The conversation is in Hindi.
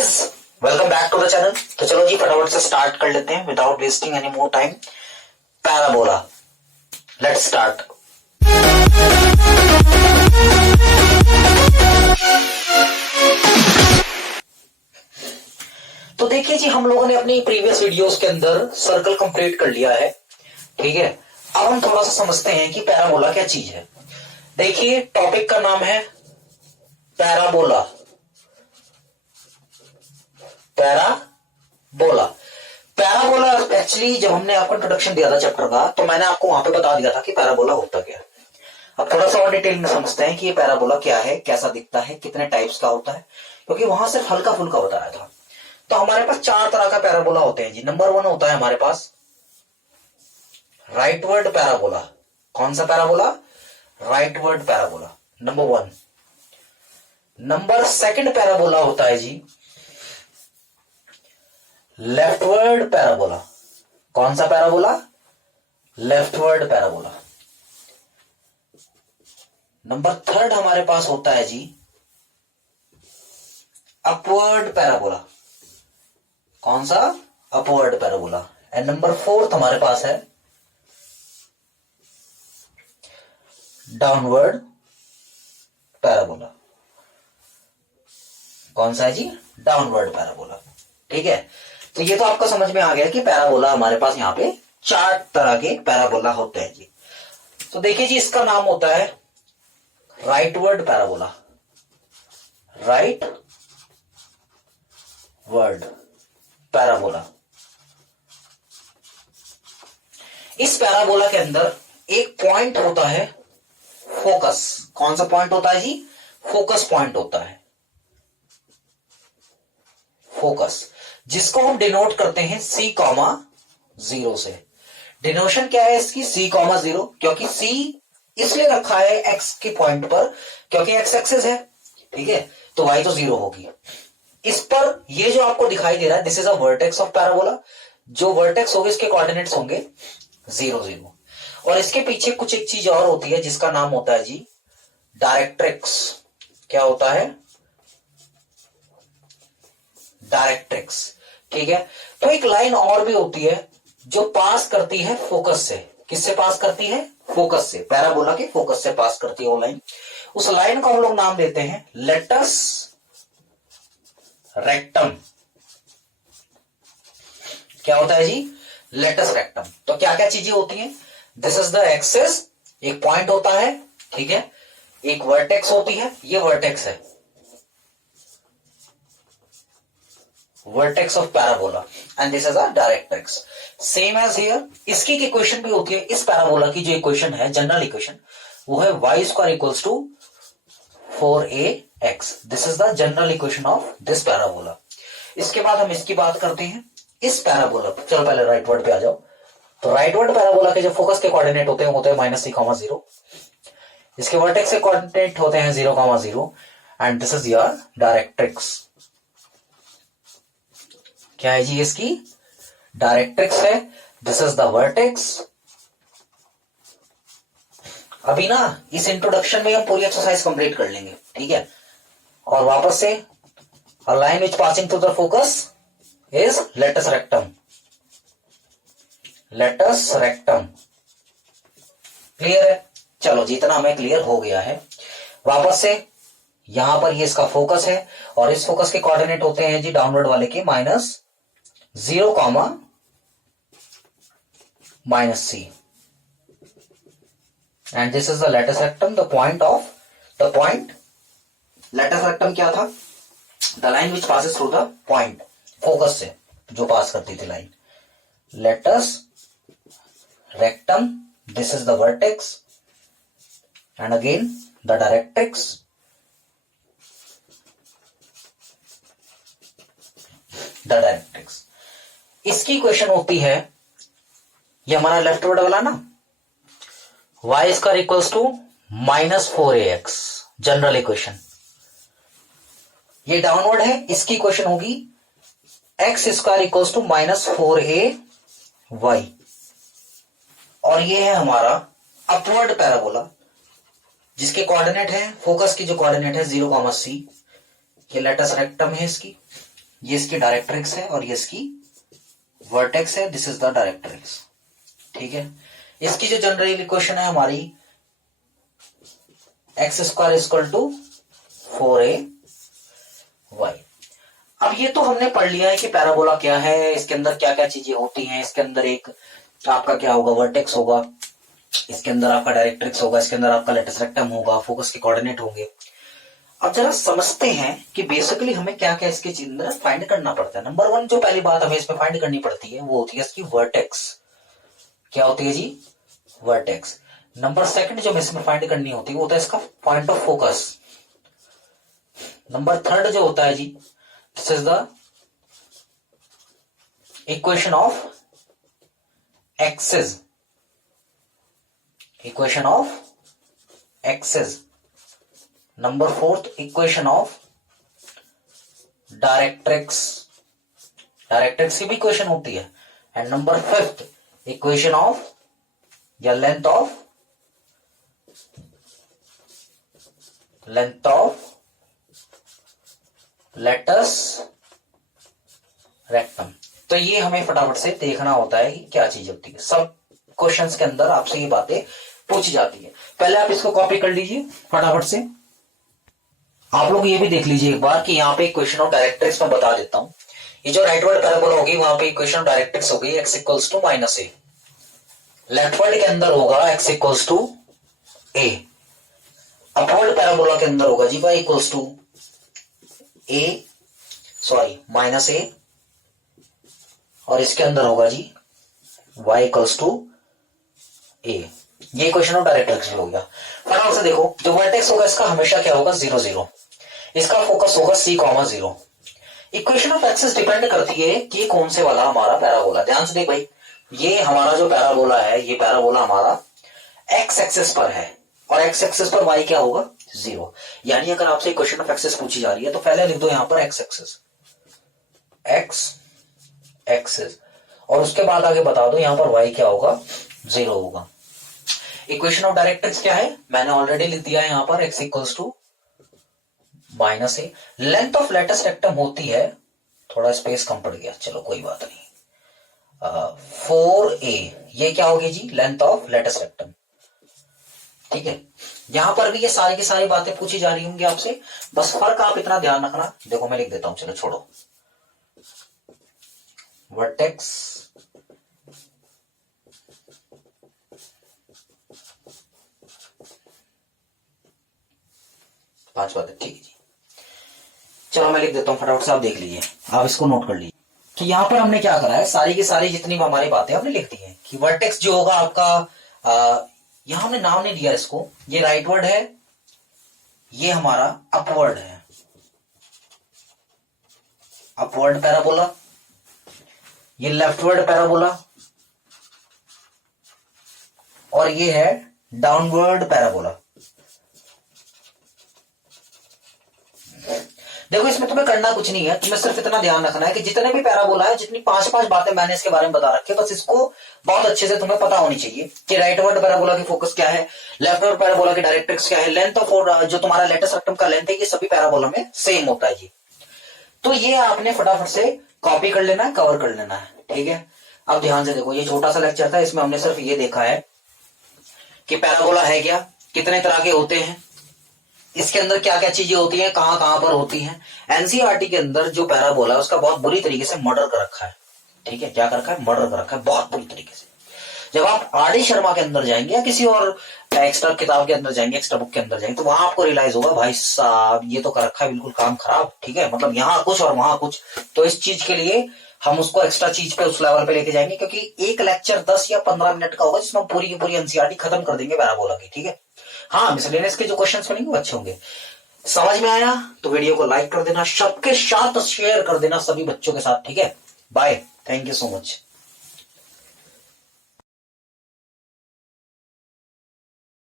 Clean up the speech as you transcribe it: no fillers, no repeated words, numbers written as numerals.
Guys, welcome back to the channel. तो चलो जी फटाफट से स्टार्ट कर लेते हैं without wasting any more time. Parabola, let's start. तो देखिए जी, हम लोगों ने अपनी प्रीवियस वीडियोस के अंदर सर्कल कंप्लीट कर लिया है, ठीक है। अब हम थोड़ा सा समझते हैं कि पैराबोला क्या चीज है। देखिए, टॉपिक का नाम है पैराबोला। पैराबोला पैराबोला एक्चुअली जब हमने आपको इंट्रोडक्शन दिया था चैप्टर का, तो मैंने आपको वहां पे बता दिया था कि पैराबोला होता क्या है। अब थोड़ा सा और डिटेल में समझते हैं कि ये पैराबोला क्या है, कैसा दिखता है, कितने टाइप्स का होता है, क्योंकि वहां सिर्फ हल्का फुल्का बताया था। तो हमारे पास चार तरह का पैराबोला होते हैं जी। नंबर 1 होता है हमारे पास राइटवर्ड पैराबोला। कौन सा parabola? Rightward parabola, number 1। Number 2 parabola होता है जी लेफ्टवर्ड पैराबोला। कौन सा पैराबोला? Leftward parabola. नंबर 3 हमारे पास होता है जी अपवर्ड पैराबोला। कौन सा? Upward parabola. एंड नंबर 4 हमारे पास है डाउनवर्ड पैराबोला। कौन सा है जी? डाउनवर्ड पैराबोला, ठीक है। तो ये तो आपको समझ में आ गया कि पैराबोला हमारे पास यहाँ पे 4 तरह के पैराबोला होते हैं जी। तो देखिए जी, इसका नाम होता है rightward parabola. Right word parabola. इस पैराबोला के अंदर एक पॉइंट होता है फोकस। कौन सा पॉइंट होता है जी? फोकस पॉइंट होता है, फोकस, जिसको हम डिनोट करते हैं C,0 से। डिनोशन क्या है इसकी? C,0, क्योंकि C इसलिए रखा है एक्स के पॉइंट पर क्योंकि एक्स एक्सिस है, ठीक है। तो y तो 0 होगी। इस पर ये जो आपको दिखाई दे रहा है, this is a vertex of parabola. जो वर्टेक्स होंगे इसके कोऑर्डिनेट्स होंगे 0 0। और इसके पीछे कुछ एक चीज और होती है जिसका नाम होता है जी डायरेक्ट्रिक्स। क्या होता है? डायरेक्ट्रिक्स, ठीक है। तो एक लाइन और भी होती है जो पास करती है फोकस से। किससे पास करती है? फोकस से। पैराबोला के फोकस से पास करती है वो लाइन। उस लाइन को हम लोग नाम देते हैं लेटस रेक्टम। क्या होता है जी? Latus rectum. तो क्या क्या चीजें होती हैं? दिस इज द एक्सिस, एक पॉइंट होता है, ठीक है। एक वर्टेक्स होती है, ये वर्टेक्स है, vertex of parabola, and this is a directrix. Same as here. इसकी इक्वेशन भी होती है, इस पैराबोला की जो इक्वेशन है, जनरल इक्वेशन, वो है y² = 4ax। This is the general equation of this parabola. इसके बाद हम इसकी बात करते हैं इस पैराबोला। चलो पहले राइटवर्ड पे आ जाओ। तो राइटवर्ड पैराबोला के जो फोकस के कोऑर्डिनेट होते हैं -3,0। इसके वर्टेक्स के कोऑर्डिनेट होते हैं 0,0, and this is your directrix. क्या है जी? इसकी डायरेक्ट्रिक्स है। This is the vertex. अभी ना इस इंट्रोडक्शन में हम पूरी एक्सरसाइज कंप्लीट कर लेंगे, ठीक है। और वापस से a line which passing through the focus is latus rectum. Latus rectum, clear है? चलो जी, इतना हमें क्लियर हो गया है। वापस से यहां पर ये इसका फोकस है, और इस फोकस के कोऑर्डिनेट होते हैं जी डाउनवर्ड वाले के -0, -c, and this is the latus rectum, the point latus rectum क्या था? the line which passes through the point, focus से जो पास करती थी line. latus rectum, this is the vertex, and again the directrix, the directrix। इसकी इक्वेशन होती है, ये हमारा लेफ्टवर्ड वाला ना, y² = -4ax, जनरल इक्वेशन। ये डाउनवर्ड है, इसकी इक्वेशन होगी x² = -4ay। और ये है हमारा अपवर्ड पैराबोला, जिसके कोऑर्डिनेट है, फोकस की जो कोऑर्डिनेट है 0, c। ये लेटस रेक्टम है इसकी, ये इसकी डायरेक्ट्रिक्स है और ये इसकी वर्टेक्स है, दिस इज द डायरेक्ट्रिक्स। ठीक है, इसकी जो जनरल इक्वेशन है हमारी x square equal to 4ay। अब ये तो हमने पढ़ लिया है कि पैराबोला क्या है, इसके अंदर क्या क्या चीजें होती हैं। इसके अंदर एक आपका क्या होगा, वर्टेक्स होगा, इसके अंदर आपका डायरेक्ट्रिक्स होगा, इसके अंदर आपका लेटस रेक्टम होगा, फोकस के कोऑर्डिनेट होंगे। अब जरा समझते हैं कि बेसिकली हमें क्या क्या इसके अंदर फाइंड करना पड़ता है। नंबर 1 जो पहली बात हमें इसमें फाइंड करनी पड़ती है वो होती है इसकी वर्टेक्स। क्या होती है जी, वर्टेक्स। नंबर 2 जो हमें इसमें फाइंड करनी होती है वो होता है इसका पॉइंट ऑफ फोकस। नंबर 3 जो होता है जी, this is the equation of axis, equation of axis. Number 4 equation of directrix, directrix की भी इक्वेशन होती है। एंड नंबर 5 इक्वेशन ऑफ या लेंथ ऑफ लेटस रेक्टम। तो ये हमें फटाफट से देखना होता है कि क्या चीज होती है। सब क्वेश्चंस के अंदर आपसे ये बातें पूछी जाती है। पहले आप इसको कॉपी कर लीजिए फटाफट से। आप लोग ये भी देख लीजिए एक बार कि यहाँ पे इक्वेशन ऑफ डायरेक्ट्रिक्स में बता देता हूं। ये जो राइटवर्ड पैराबोला होगी वहां पे इक्वेशन ऑफ डायरेक्ट्रिक्स होगी x equals to minus A. Leftward के अंदर होगा x equals to A. Upward parabola के अंदर होगा जी y equals to A, sorry minus A, और इसके अंदर होगा जी y इक्वल्स टू ए। ये इक्वेशन ऑफ डायरेक्ट्रिक्स हो गया। फटाफट से देखो, जो वर्टेक्स होगा इसका हमेशा क्या होगा, 0 0। इसका फोकस होगा c,0। Equation of axis depend करती है कि कौन से वाला हमारा पैराबोला। ध्यान से देख भाई, ये हमारा जो पैराबोला है, ये पैराबोला हमारा एक्स एक्सिस पर है और एक्स एक्सिस पर y क्या होगा, 0। यानी अगर आपसे इक्वेशन ऑफ एक्सिस पूछी जा रही है तो पहले लिख दो यहां पर एक्स एक्सिस, एक्स एक्सिस, और उसके बाद आगे बता दो यहां पर y क्या होगा, 0 होगा। इक्वेशन ऑफ डायरेक्ट्रिक्स क्या है, मैंने ऑलरेडी लिख दिया है यहां पर x equals to minus A. Length of latus rectum होती है, थोड़ा स्पेस कम पड़ गया, चलो कोई बात नहीं, 4a। ये क्या होगी जी, लेंथ ऑफ लेटस रेक्टम। ठीक है, यहां पर भी ये सारी की सारी बातें पूछी जा रही होंगी आपसे, बस फर्क आप इतना ध्यान रखना। देखो मैं लिख देता हूं, चलो छोड़ो, वर्टेक्स पांच बातें, ठीक है जी। चलो मैं लिख देता हूं फटाफट से, आप देख लीजिए, आप इसको नोट कर लीजिए कि यहां पर हमने क्या करा है, सारी की सारी जितनी हमारी बातें हमने लिख दी है कि वर्टेक्स जो होगा आपका, यहां हमने नाम नहीं दिया इसको, ये राइटवर्ड है, ये हमारा अपवर्ड है, अपवर्ड पैराबोला, ये लेफ्टवर्ड पैराबोला, और ये है डाउनवर्ड पैराबोला। देखो इसमें तुम्हें करना कुछ नहीं है, तुम्हें सिर्फ इतना ध्यान रखना है कि जितने भी पैराबोला है, जितनी 5-5 बातें मैंने इसके बारे में बता रखी है, बस इसको बहुत अच्छे से तुम्हें पता होनी चाहिए कि राइटवर्ड पैराबोला की फोकस क्या है, लेफ्टवर्ड पैराबोला की डायरेक्ट्रिक्स क्या है, लेंथ ऑफ जो तुम्हारा लेटस रेक्टम का लेंथ है, ये सभी पैराबोला में सेम होता है जी। तो ये आपने फटाफट से कॉपी कर लेना है, कवर कर लेना है, ठीक है। अब ध्यान से देखो, ये छोटा सा लेक्चर था, इसमें हमने सिर्फ ये देखा है कि पैराबोला है क्या, कितने तरह के होते हैं, इसके अंदर क्या क्या चीजें होती हैं, कहां कहां पर होती हैं। एनसीईआरटी के अंदर जो पैराबोला है उसका बहुत बुरी तरीके से मर्डर कर रखा है, ठीक है, क्या कर रखा है, मर्डर कर रखा है बहुत बुरी तरीके से। जब आप आर.डी. शर्मा के अंदर जाएंगे या किसी और एक्स्ट्रा किताब के अंदर जाएंगे, एक्स्ट्रा बुक के अंदर जाएंगे, तो वहां आपको रियलाइज होगा भाई साहब ये तो कर रखा है बिल्कुल काम खराब, ठीक है, मतलब यहाँ कुछ और वहां कुछ। तो इस चीज के लिए हम उसको एक्स्ट्रा चीज पे उस लेवल पे लेके जाएंगे, क्योंकि एक लेक्चर 10 या 15 मिनट का होगा जिसमें हम पूरी की पूरी एनसीईआरटी खत्म कर देंगे पैराबोला की, ठीक है। हाँ, मिसलेनियस के जो क्वेश्चंस बनेंगे वो अच्छे होंगे। समझ में आया तो वीडियो को लाइक कर देना, सबके साथ शेयर कर देना, सभी बच्चों के साथ, ठीक है। Bye, thank you so much.